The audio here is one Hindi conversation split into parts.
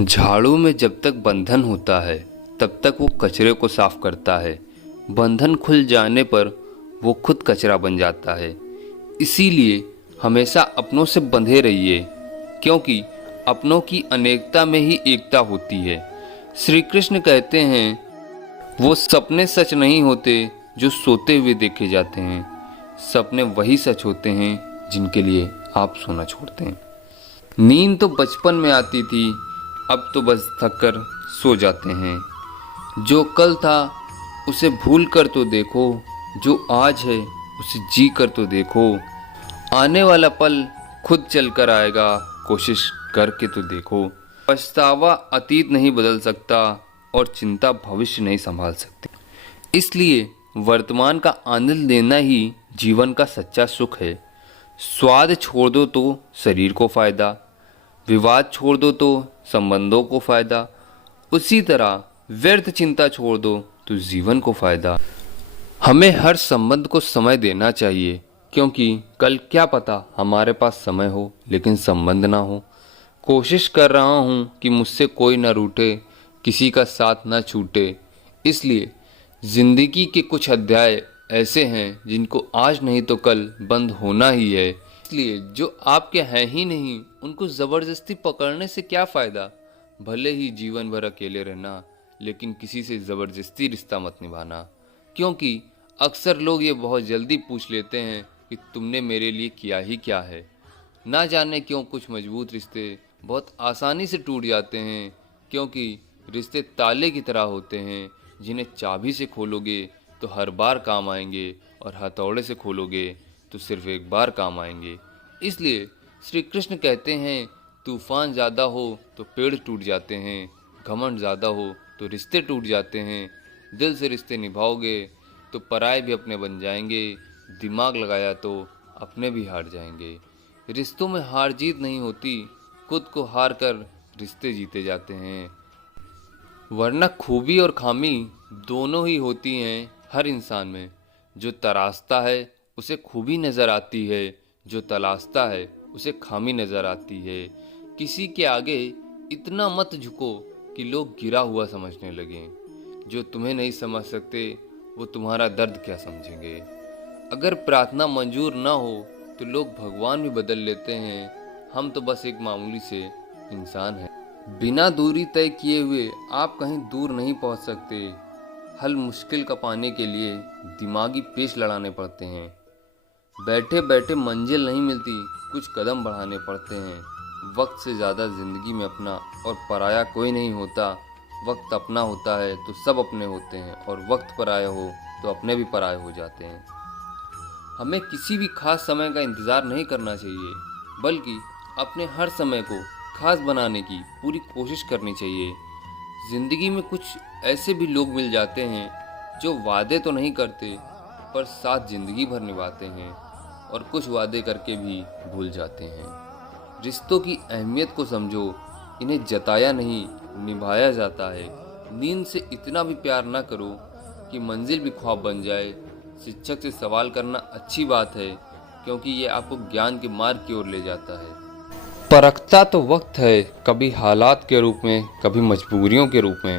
झाड़ू में जब तक बंधन होता है तब तक वो कचरे को साफ करता है। बंधन खुल जाने पर वो खुद कचरा बन जाता है। इसीलिए हमेशा अपनों से बंधे रहिए, क्योंकि अपनों की अनेकता में ही एकता होती है। श्री कृष्ण कहते हैं, वो सपने सच नहीं होते जो सोते हुए देखे जाते हैं। सपने वही सच होते हैं जिनके लिए आप सोना छोड़ते हैं। नींद तो बचपन में आती थी, अब तो बस थक कर सो जाते हैं। जो कल था उसे भूल कर तो देखो, जो आज है उसे जी कर तो देखो। आने वाला पल खुद चल कर आएगा, कोशिश करके तो देखो। पछतावा अतीत नहीं बदल सकता और चिंता भविष्य नहीं संभाल सकती। इसलिए वर्तमान का आनंद लेना ही जीवन का सच्चा सुख है। स्वाद छोड़ दो तो शरीर को फायदा, विवाद छोड़ दो तो संबंधों को फायदा, उसी तरह व्यर्थ चिंता छोड़ दो तो जीवन को फायदा। हमें हर संबंध को समय देना चाहिए, क्योंकि कल क्या पता हमारे पास समय हो लेकिन संबंध ना हो। कोशिश कर रहा हूँ कि मुझसे कोई ना रूठे, किसी का साथ ना छूटे। इसलिए जिंदगी के कुछ अध्याय ऐसे हैं जिनको आज नहीं तो कल बंद होना ही है। इसलिए जो आपके हैं ही नहीं उनको ज़बरदस्ती पकड़ने से क्या फ़ायदा। भले ही जीवन भर अकेले रहना, लेकिन किसी से ज़बरदस्ती रिश्ता मत निभाना। क्योंकि अक्सर लोग ये बहुत जल्दी पूछ लेते हैं कि तुमने मेरे लिए किया ही क्या है। ना जाने क्यों कुछ मजबूत रिश्ते बहुत आसानी से टूट जाते हैं, क्योंकि रिश्ते ताले की तरह होते हैं जिन्हें चाबी से खोलोगे तो हर बार काम आएंगे और हथौड़े से खोलोगे तो सिर्फ एक बार काम आएंगे। इसलिए श्री कृष्ण कहते हैं, तूफान ज़्यादा हो तो पेड़ टूट जाते हैं, घमंड ज़्यादा हो तो रिश्ते टूट जाते हैं। दिल से रिश्ते निभाओगे तो पराये भी अपने बन जाएंगे, दिमाग लगाया तो अपने भी हार जाएंगे। रिश्तों में हार जीत नहीं होती, खुद को हार कर रिश्ते जीते जाते हैं। वरना खूबी और खामी दोनों ही होती हैं हर इंसान में। जो तराशता है उसे खूबी नज़र आती है, जो तलाशता है उसे खामी नज़र आती है। किसी के आगे इतना मत झुको कि लोग गिरा हुआ समझने लगें। जो तुम्हें नहीं समझ सकते वो तुम्हारा दर्द क्या समझेंगे। अगर प्रार्थना मंजूर ना हो तो लोग भगवान भी बदल लेते हैं। हम तो बस एक मामूली से इंसान हैं। बिना दूरी तय किए हुए आप कहीं दूर नहीं पहुंच सकते। हल मुश्किल का पाने के लिए दिमागी पेच लड़ाने पड़ते हैं। बैठे बैठे मंजिल नहीं मिलती, कुछ कदम बढ़ाने पड़ते हैं। वक्त से ज़्यादा ज़िंदगी में अपना और पराया कोई नहीं होता। वक्त अपना होता है तो सब अपने होते हैं, और वक्त पराया हो तो अपने भी पराये हो जाते हैं। हमें किसी भी खास समय का इंतज़ार नहीं करना चाहिए, बल्कि अपने हर समय को खास बनाने की पूरी कोशिश करनी चाहिए। ज़िंदगी में कुछ ऐसे भी लोग मिल जाते हैं जो वादे तो नहीं करते पर साथ ज़िंदगी भर निभाते हैं, और कुछ वादे करके भी भूल जाते हैं। रिश्तों की अहमियत को समझो, इन्हें जताया नहीं निभाया जाता है। नींद से इतना भी प्यार ना करो कि मंजिल भी ख्वाब बन जाए। शिक्षक से सवाल करना अच्छी बात है, क्योंकि ये आपको ज्ञान के मार्ग की ओर ले जाता है। परखता तो वक्त है, कभी हालात के रूप में, कभी मजबूरियों के रूप में।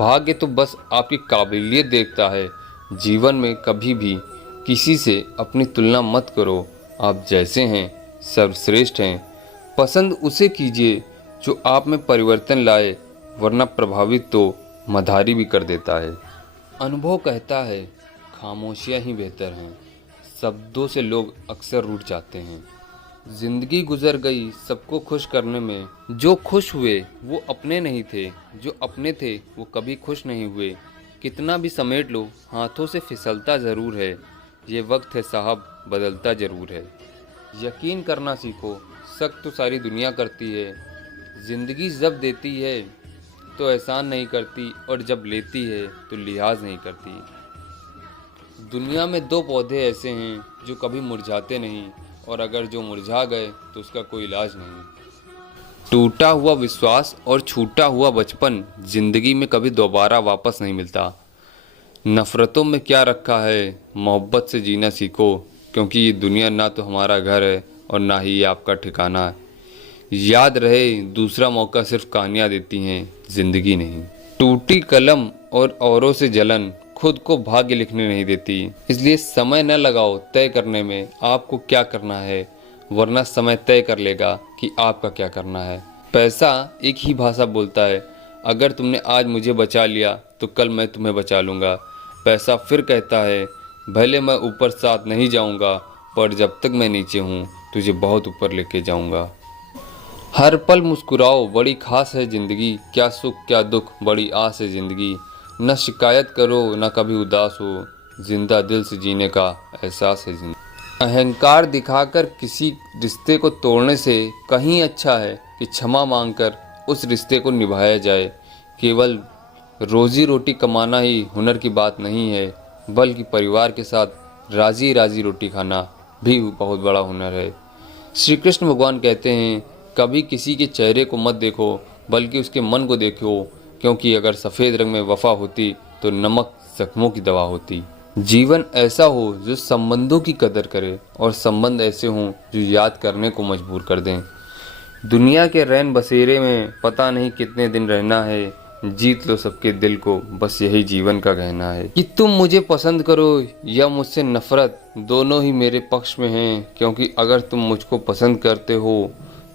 भाग्य तो बस आपकी काबिलियत देखता है। जीवन में कभी भी किसी से अपनी तुलना मत करो। आप जैसे हैं सर्वश्रेष्ठ हैं। पसंद उसे कीजिए जो आप में परिवर्तन लाए, वरना प्रभावित तो मधारी भी कर देता है। अनुभव कहता है, खामोशियाँ ही बेहतर हैं। शब्दों से लोग अक्सर रूठ जाते हैं। जिंदगी गुजर गई सबको खुश करने में। जो खुश हुए वो अपने नहीं थे, जो अपने थे वो कभी खुश नहीं हुए। कितना भी समेट लो हाथों से फिसलता ज़रूर है। ये वक्त है साहब, बदलता ज़रूर है। यकीन करना सीखो, शक तो सारी दुनिया करती है। ज़िंदगी जब देती है तो एहसान नहीं करती, और जब लेती है तो लिहाज नहीं करती। दुनिया में दो पौधे ऐसे हैं जो कभी मुरझाते नहीं, और अगर जो मुरझा गए तो उसका कोई इलाज नहीं। टूटा हुआ विश्वास और छूटा हुआ बचपन जिंदगी में कभी दोबारा वापस नहीं मिलता। नफ़रतों में क्या रखा है, मोहब्बत से जीना सीखो, क्योंकि ये दुनिया ना तो हमारा घर है और ना ही ये आपका ठिकाना है। याद रहे, दूसरा मौका सिर्फ कहानियाँ देती हैं, जिंदगी नहीं। टूटी कलम और औरों से जलन खुद को भाग्य लिखने नहीं देती। इसलिए समय न लगाओ तय करने में आपको क्या करना है, वरना समय तय कर लेगा कि आपका क्या करना है। पैसा एक ही भाषा बोलता है, अगर तुमने आज मुझे बचा लिया तो कल मैं तुम्हें बचा लूँगा। पैसा फिर कहता है, भले मैं ऊपर साथ नहीं जाऊँगा, पर जब तक मैं नीचे हूँ तुझे बहुत ऊपर लेके जाऊँगा। हर पल मुस्कुराओ, बड़ी खास है ज़िंदगी, क्या सुख क्या दुख बड़ी आस है ज़िंदगी। न शिकायत करो न कभी उदास हो, जिंदा दिल से जीने का एहसास है जिंदगी। अहंकार दिखाकर किसी रिश्ते को तोड़ने से कहीं अच्छा है कि क्षमा मांगकर उस रिश्ते को निभाया जाए। केवल रोजी रोटी कमाना ही हुनर की बात नहीं है, बल्कि परिवार के साथ राजी राजी रोटी खाना भी बहुत बड़ा हुनर है। श्री कृष्ण भगवान कहते हैं, कभी किसी के चेहरे को मत देखो बल्कि उसके मन को देखो, क्योंकि अगर सफ़ेद रंग में वफा होती तो नमक जख्मों की दवा होती। जीवन ऐसा हो जो संबंधों की कदर करे और संबंध ऐसे हों जो याद करने को मजबूर कर दें। दुनिया के रैन बसेरे में पता नहीं कितने दिन रहना है, जीत लो सबके दिल को, बस यही जीवन का कहना है। कि तुम मुझे पसंद करो या मुझसे नफरत, दोनों ही मेरे पक्ष में हैं, क्योंकि अगर तुम मुझको पसंद करते हो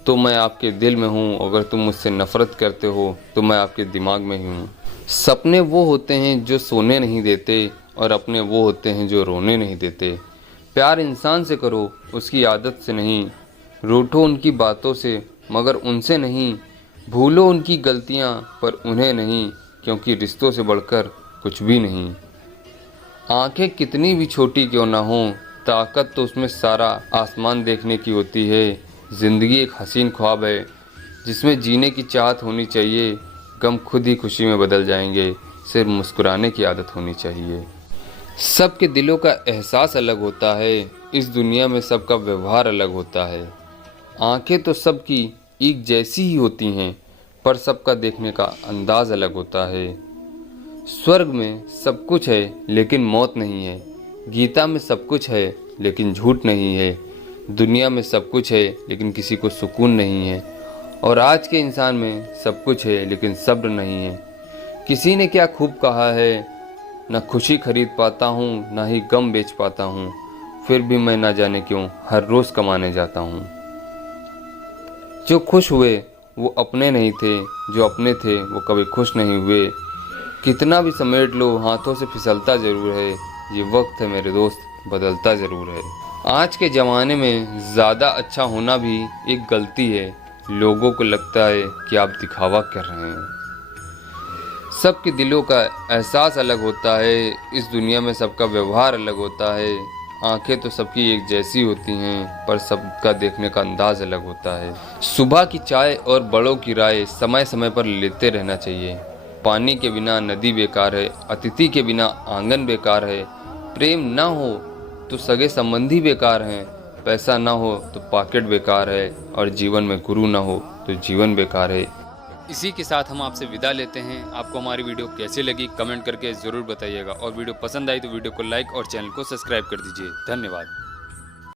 तो मैं आपके दिल में हूँ, अगर तुम मुझसे नफरत करते हो तो मैं आपके दिमाग में ही हूँ। सपने वो होते हैं जो सोने नहीं देते और अपने वो होते हैं जो रोने नहीं देते। प्यार इंसान से करो, उसकी आदत से नहीं। रूठो उनकी बातों से मगर उनसे नहीं। भूलो उनकी गलतियाँ पर उन्हें नहीं, क्योंकि रिश्तों से बढ़कर कुछ भी नहीं। आंखें कितनी भी छोटी क्यों ना हो, ताकत तो उसमें सारा आसमान देखने की होती है। ज़िंदगी एक हसीन ख्वाब है जिसमें जीने की चाहत होनी चाहिए। गम खुद ही खुशी में बदल जाएंगे, सिर्फ मुस्कुराने की आदत होनी चाहिए। सबके दिलों का एहसास अलग होता है, इस दुनिया में सबका व्यवहार अलग होता है। आंखें तो सबकी एक जैसी ही होती हैं, पर सबका देखने का अंदाज अलग होता है। स्वर्ग में सब कुछ है लेकिन मौत नहीं है। गीता में सब कुछ है लेकिन झूठ नहीं है। दुनिया में सब कुछ है लेकिन किसी को सुकून नहीं है। और आज के इंसान में सब कुछ है लेकिन सब्र नहीं है। किसी ने क्या खूब कहा है, न खुशी खरीद पाता हूँ न ही गम बेच पाता हूँ, फिर भी मैं ना जाने क्यों हर रोज़ कमाने जाता हूँ। जो खुश हुए वो अपने नहीं थे, जो अपने थे वो कभी खुश नहीं हुए। कितना भी समेट लो हाथों से फिसलता ज़रूर है, ये वक्त है मेरे दोस्त बदलता ज़रूर है। आज के ज़माने में ज़्यादा अच्छा होना भी एक गलती है। लोगों को लगता है कि आप दिखावा कर रहे हैं। सबके दिलों का एहसास अलग होता है, इस दुनिया में सबका व्यवहार अलग होता है। आंखें तो सबकी एक जैसी होती हैं, पर सबका देखने का अंदाज अलग होता है। सुबह की चाय और बड़ों की राय समय समय पर लेते रहना चाहिए। पानी के बिना नदी बेकार है, अतिथि के बिना आंगन बेकार है। प्रेम ना हो तो सगे संबंधी बेकार हैं, पैसा ना हो तो पॉकेट बेकार है, और जीवन में गुरु ना हो तो जीवन बेकार है। इसी के साथ हम आपसे विदा लेते हैं। आपको हमारी वीडियो कैसी लगी कमेंट करके ज़रूर बताइएगा, और वीडियो पसंद आई तो वीडियो को लाइक और चैनल को सब्सक्राइब कर दीजिए। धन्यवाद।